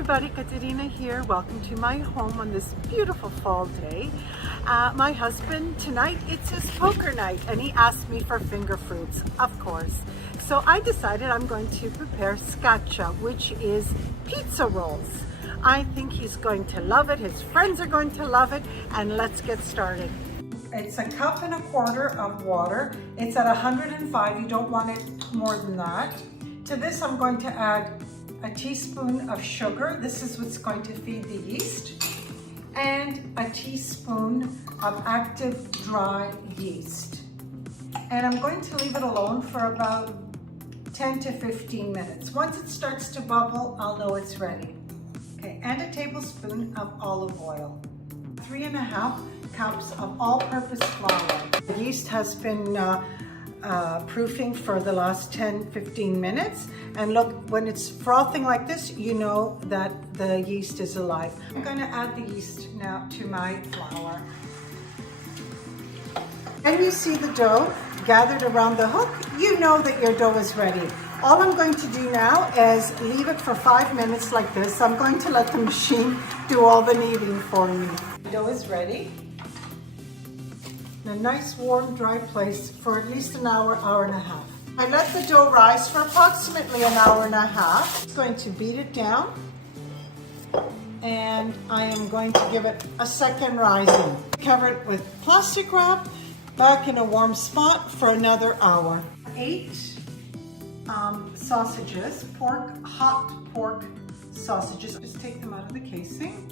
everybody, Katerina here. Welcome to my home on this beautiful fall day. My husband, tonight it's his poker night and he asked me for finger fruits, of course. So I decided I'm going to prepare scaccia, which is pizza rolls. I think he's going to love it, his friends are going to love it, and let's get started. It's 1.25 cups of water. It's at 105, you don't want it more than that. To this I'm going to add a teaspoon of sugar. This is what's going to feed the yeast. And a teaspoon of active dry yeast. And I'm going to leave it alone for about 10 to 15 minutes. Once it starts to bubble, I'll know it's ready. Okay, and a tablespoon of olive oil. 3.5 cups of all-purpose flour. The yeast has been proofing for the last 10-15 minutes, and look, when it's frothing like this, you know that the yeast is alive. I'm going to add the yeast now to my flour. And you see the dough gathered around the hook, you know that your dough is ready. All I'm going to do now is leave it for 5 minutes like this. I'm going to let the machine do all the kneading for me. The dough is ready. In a nice warm dry place for at least an hour, hour and a half. I let the dough rise for approximately an hour and a half. I'm going to beat it down and I am going to give it a second rising. Cover it with plastic wrap, back in a warm spot for another hour. 8 sausages, hot pork sausages. Just take them out of the casing.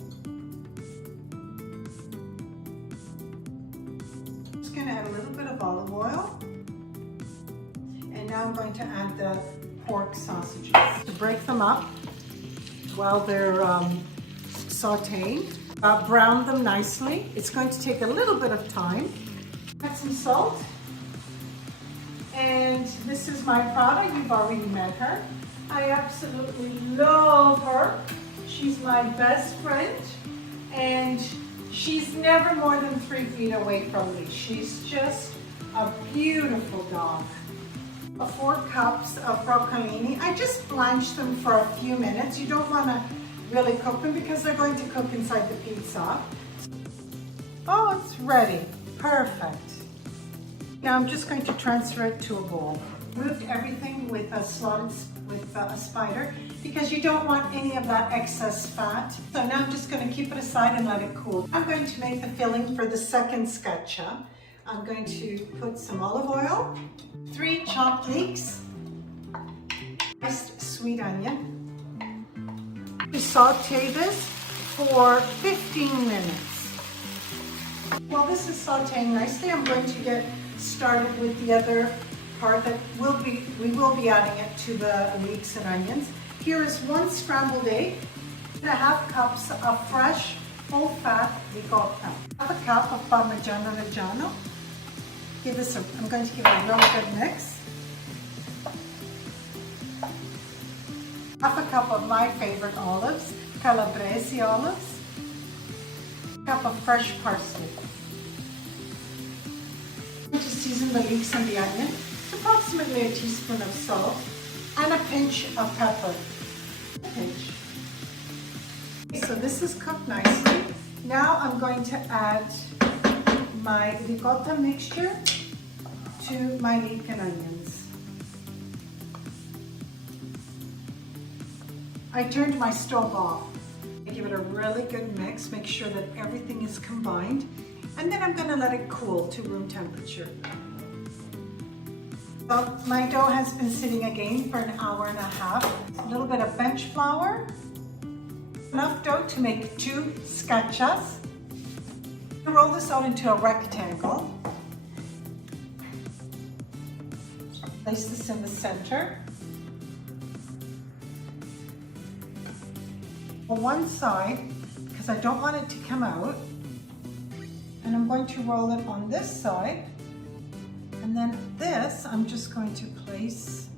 I'm going to add a little bit of olive oil, and now I'm going to add the pork sausages. To break them up while they're sauteing, brown them nicely. It's going to take a little bit of time. Add some salt, and this is my Prada. You've already met her. I absolutely love her. She's my best friend, and she's never more than 3 feet away from me. She's just a beautiful dog. 4 cups of broccolini. I just blanched them for a few minutes. You don't want to really cook them because they're going to cook inside the pizza. Oh, it's ready. Perfect. Now I'm just going to transfer it to a bowl. Moved everything with a spider because you don't want any of that excess fat. So now I'm just going to keep it aside and let it cool. I'm going to make the filling for the second scaccia. I'm going to put some olive oil, 3 chopped leeks, diced sweet onion. To saute this for 15 minutes. While this is sauteing nicely, I'm going to get started with the other part that we will be adding it to the leeks and onions. Here is 1 scrambled egg, 1/2 cups of fresh full fat ricotta, 1/2 cup of Parmigiano Reggiano. I'm going to give it a really good mix. 1/2 cup of my favorite olives, Calabrese olives, 1 cup of fresh parsley. To season the leeks and the onion, approximately a teaspoon of salt and a pinch of pepper. A pinch. So this is cooked nicely. Now I'm going to add my ricotta mixture to my leek and onions. I turned my stove off. I give it a really good mix, make sure that everything is combined, and then I'm going to let it cool to room temperature. So my dough has been sitting again for an hour and a half. A little bit of bench flour, enough dough to make 2 scaccias. Roll this out into a rectangle. Place this in the center. On one side, because I don't want it to come out, and I'm going to roll it on this side. And then this, I'm just going to place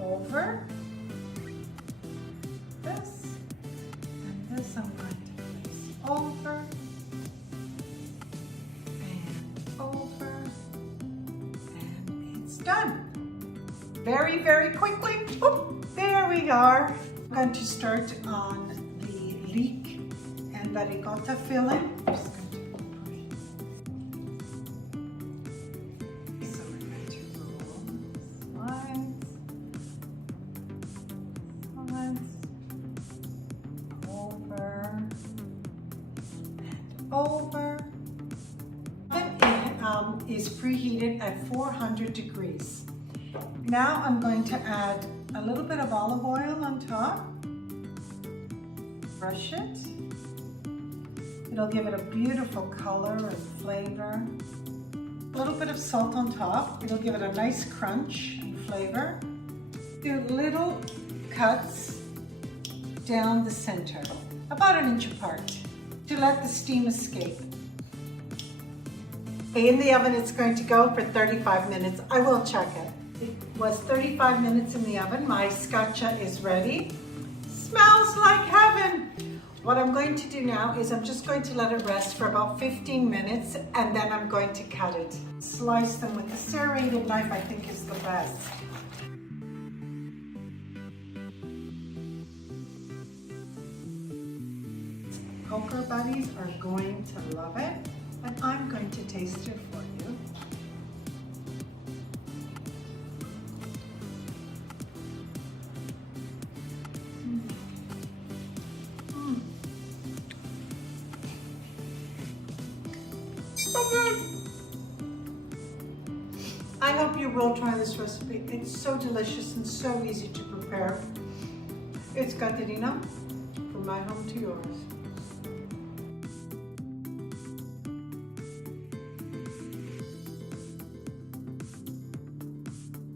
over this, and this I'm going to place over, and over, and it's done. Very, very quickly. Oh, there we are. I'm going to start on la ricotta filling. So we're going to roll once, over, and over. Oven is preheated at 400 degrees. Now I'm going to add a little bit of olive oil on top. Brush it. It'll give it a beautiful color and flavor. A little bit of salt on top. It'll give it a nice crunch and flavor. Do little cuts down the center, about 1 inch apart, to let the steam escape. In the oven, it's going to go for 35 minutes. I will check it. It was 35 minutes in the oven. My scaccia is ready. Smells like heaven. What I'm going to do now is I'm just going to let it rest for about 15 minutes and then I'm going to cut it. Slice them with a serrated knife, I think is the best. Poker buddies are going to love it, and I'm going to taste it for you. So good. I hope you will try this recipe. It's so delicious and so easy to prepare. It's Caterina, from my home to yours.